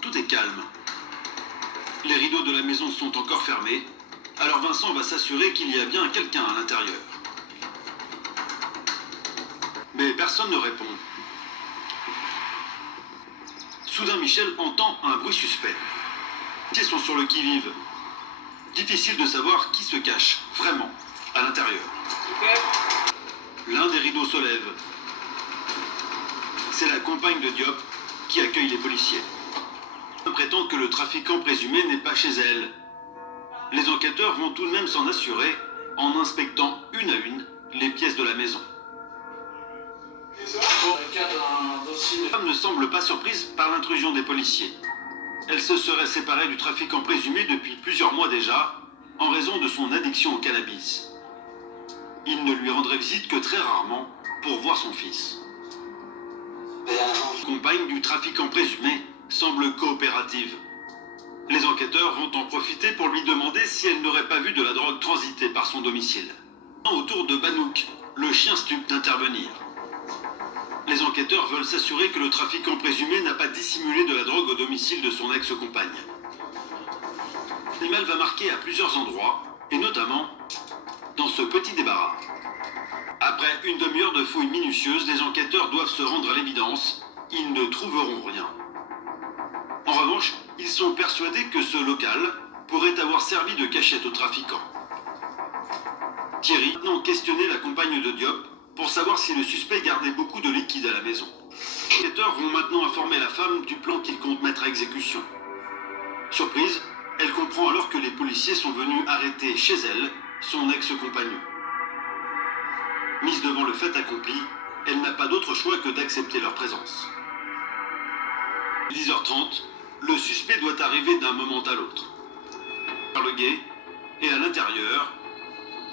tout est calme. Les rideaux de la maison sont encore fermés, alors Vincent va s'assurer qu'il y a bien quelqu'un à l'intérieur. Mais personne ne répond. Soudain, Michel entend un bruit suspect. Les policiers sont sur le qui-vive. Difficile de savoir qui se cache, vraiment, à l'intérieur. L'un des rideaux se lève. C'est la compagne de Diop qui accueille les policiers. On prétend que le trafiquant présumé n'est pas chez elle. Les enquêteurs vont tout de même s'en assurer en inspectant une à une les pièces de la maison. La femme ne semble pas surprise par l'intrusion des policiers. Elle se serait séparée du trafiquant présumé depuis plusieurs mois déjà, en raison de son addiction au cannabis. Il ne lui rendrait visite que très rarement pour voir son fils. La compagne du trafiquant présumé semble coopérative. Les enquêteurs vont en profiter pour lui demander si elle n'aurait pas vu de la drogue transiter par son domicile. Autour de Banouk, le chien stup d'intervenir. Les enquêteurs veulent s'assurer que le trafiquant présumé n'a pas dissimulé de la drogue au domicile de son ex-compagne. L'animal va marquer à plusieurs endroits, et notamment dans ce petit débarras. Après une demi-heure de fouilles minutieuses, les enquêteurs doivent se rendre à l'évidence. Ils ne trouveront rien. En revanche, ils sont persuadés que ce local pourrait avoir servi de cachette aux trafiquants. Thierry a maintenant questionné la compagne de Diop pour savoir si le suspect gardait beaucoup de liquide à la maison. Les enquêteurs vont maintenant informer la femme du plan qu'ils comptent mettre à exécution. Surprise, elle comprend alors que les policiers sont venus arrêter chez elle son ex-compagnon. Mise devant le fait accompli, elle n'a pas d'autre choix que d'accepter leur présence. 10h30, le suspect doit arriver d'un moment à l'autre. Par le guet, et à l'intérieur,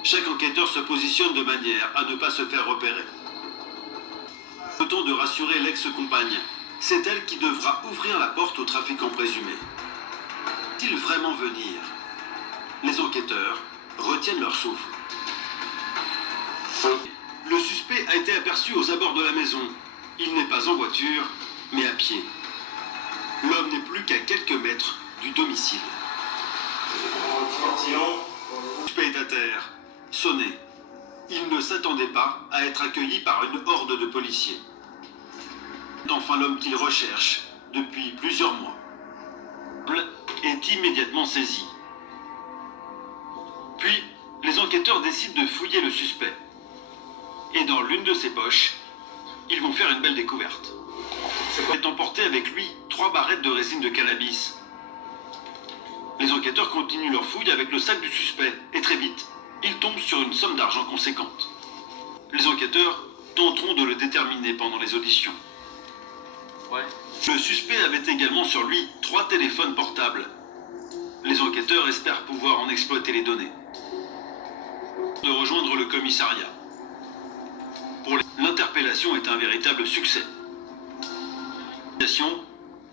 chaque enquêteur se positionne de manière à ne pas se faire repérer. Le temps de rassurer l'ex-compagne, c'est elle qui devra ouvrir la porte au trafiquant présumé. Va-t-il vraiment venir? Les enquêteurs retiennent leur souffle. Le suspect a été aperçu aux abords de la maison. Il n'est pas en voiture, mais à pied. L'homme n'est plus qu'à quelques mètres du domicile. Le suspect est à terre, sonné. Il ne s'attendait pas à être accueilli par une horde de policiers. C'est enfin l'homme qu'il recherche depuis plusieurs mois. Est immédiatement saisi. Puis, les enquêteurs décident de fouiller le suspect. Et dans l'une de ses poches, ils vont faire une belle découverte. Il est emporté avec lui 3 barrettes de résine de cannabis. Les enquêteurs continuent leur fouille avec le sac du suspect, et très vite, ils tombent sur une somme d'argent conséquente. Les enquêteurs tenteront de le déterminer pendant les auditions. Le suspect avait également sur lui 3 téléphones portables. Les enquêteurs espèrent pouvoir en exploiter les données. De rejoindre le commissariat. Pour l'interpellation est un véritable succès.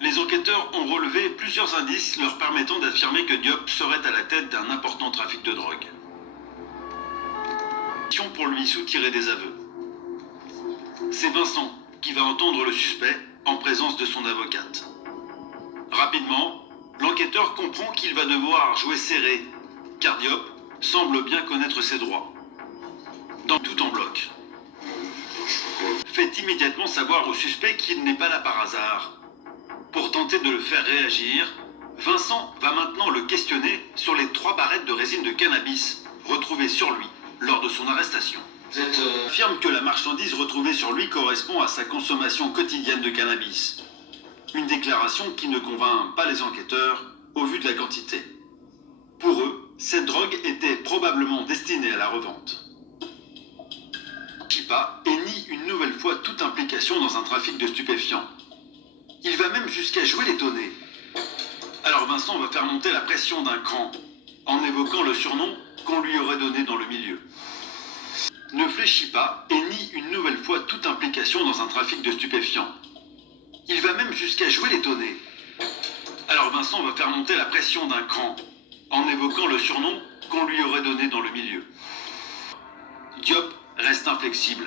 Les enquêteurs ont relevé plusieurs indices leur permettant d'affirmer que Diop serait à la tête d'un important trafic de drogue. Pour lui soutirer des aveux. C'est Vincent qui va entendre le suspect en présence de son avocate. Rapidement, l'enquêteur comprend qu'il va devoir jouer serré, car Diop semble bien connaître ses droits. Dans tout en bloc. Fait immédiatement savoir au suspect qu'il n'est pas là par hasard. Pour tenter de le faire réagir, Vincent va maintenant le questionner sur les 3 barrettes de résine de cannabis retrouvées sur lui lors de son arrestation. Il affirme que la marchandise retrouvée sur lui correspond à sa consommation quotidienne de cannabis. Une déclaration qui ne convainc pas les enquêteurs au vu de la quantité. Pour eux, cette drogue était probablement destinée à la revente. Chipa nie une nouvelle fois toute implication dans un trafic de stupéfiants. Il va même jusqu'à jouer l'étonné. Alors Vincent va faire monter la pression d'un cran, en évoquant le surnom qu'on lui aurait donné dans le milieu. Ne fléchit pas et nie une nouvelle fois toute implication dans un trafic de stupéfiants. Il va même jusqu'à jouer l'étonné. Alors Vincent va faire monter la pression d'un cran, en évoquant le surnom qu'on lui aurait donné dans le milieu. Diop reste inflexible.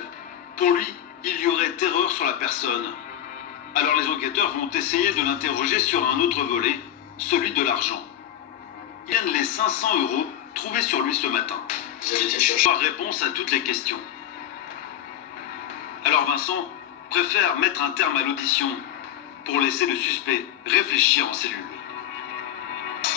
Pour lui, il y aurait terreur sur la personne. Alors les enquêteurs vont essayer de l'interroger sur un autre volet, celui de l'argent. Ils viennent les 500 € trouvés sur lui ce matin. Vous avez été chercher. Pas réponse à toutes les questions. Alors Vincent préfère mettre un terme à l'audition pour laisser le suspect réfléchir en cellule.